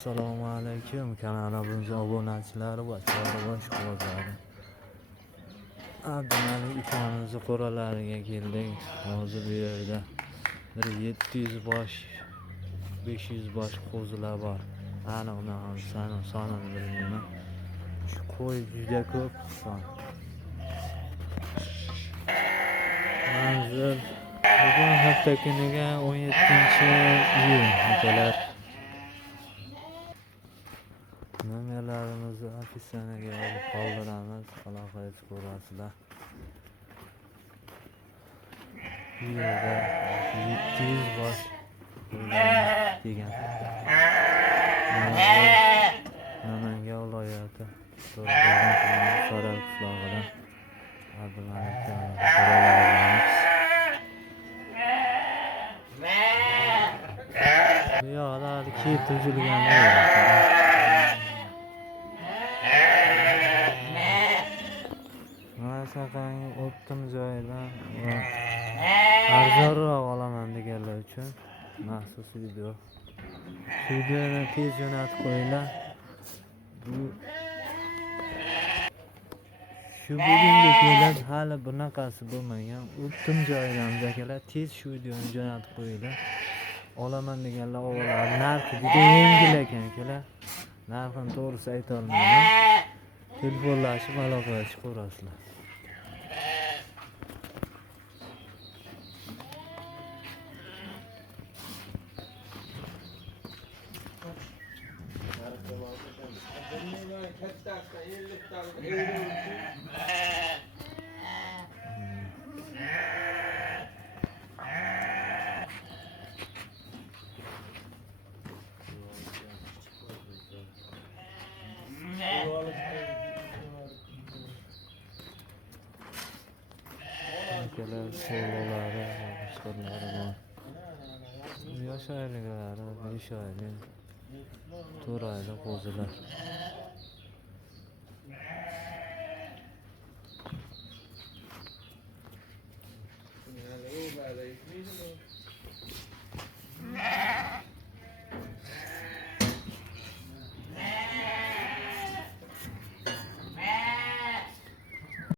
Assalomu alaykum kanalimiz obunachilari va chorvash qozlari. Abdumalik ukamizni qo'ralariga keldik. Hozir bu yerda 700 bosh, 500 bosh qo'zilar bor. Aniq sonini bilmayman. Shu qo'y juda ko'p son. Manzil bugun hafta kuniga 17-iyun akalar. Nomerlarimizni afishaga olib qoldiramiz. Aloqaga ko'rasizlar. Bu yerda 700 bosh degan. Namangan viloyati To'raqo'rg'on tumani So'ral qishlog'idan Abdumalik bu yoqda kiyib tuzilgan. Shaqangi o'tdim joyidan arzonroq olaman deganlar uchun maxsus video. Videoni tez jo'natib qo'yinglar. Shu bugunga kelib hali bunaqasi bo'lmagan. O'tdim joyidan akalar tez shu videoni jo'natib qo'yinglar. Olaman deganlar oladi. Narxi juda yengil ekan akalar. Narxini to'g'risi ayta olmayman. Telefonlashib aloqaga chiqaverasizlar. Akalar so'lolari, boshqalari bor. Yosh oyliklari 5 oylik, 4 oylik qo'zilar.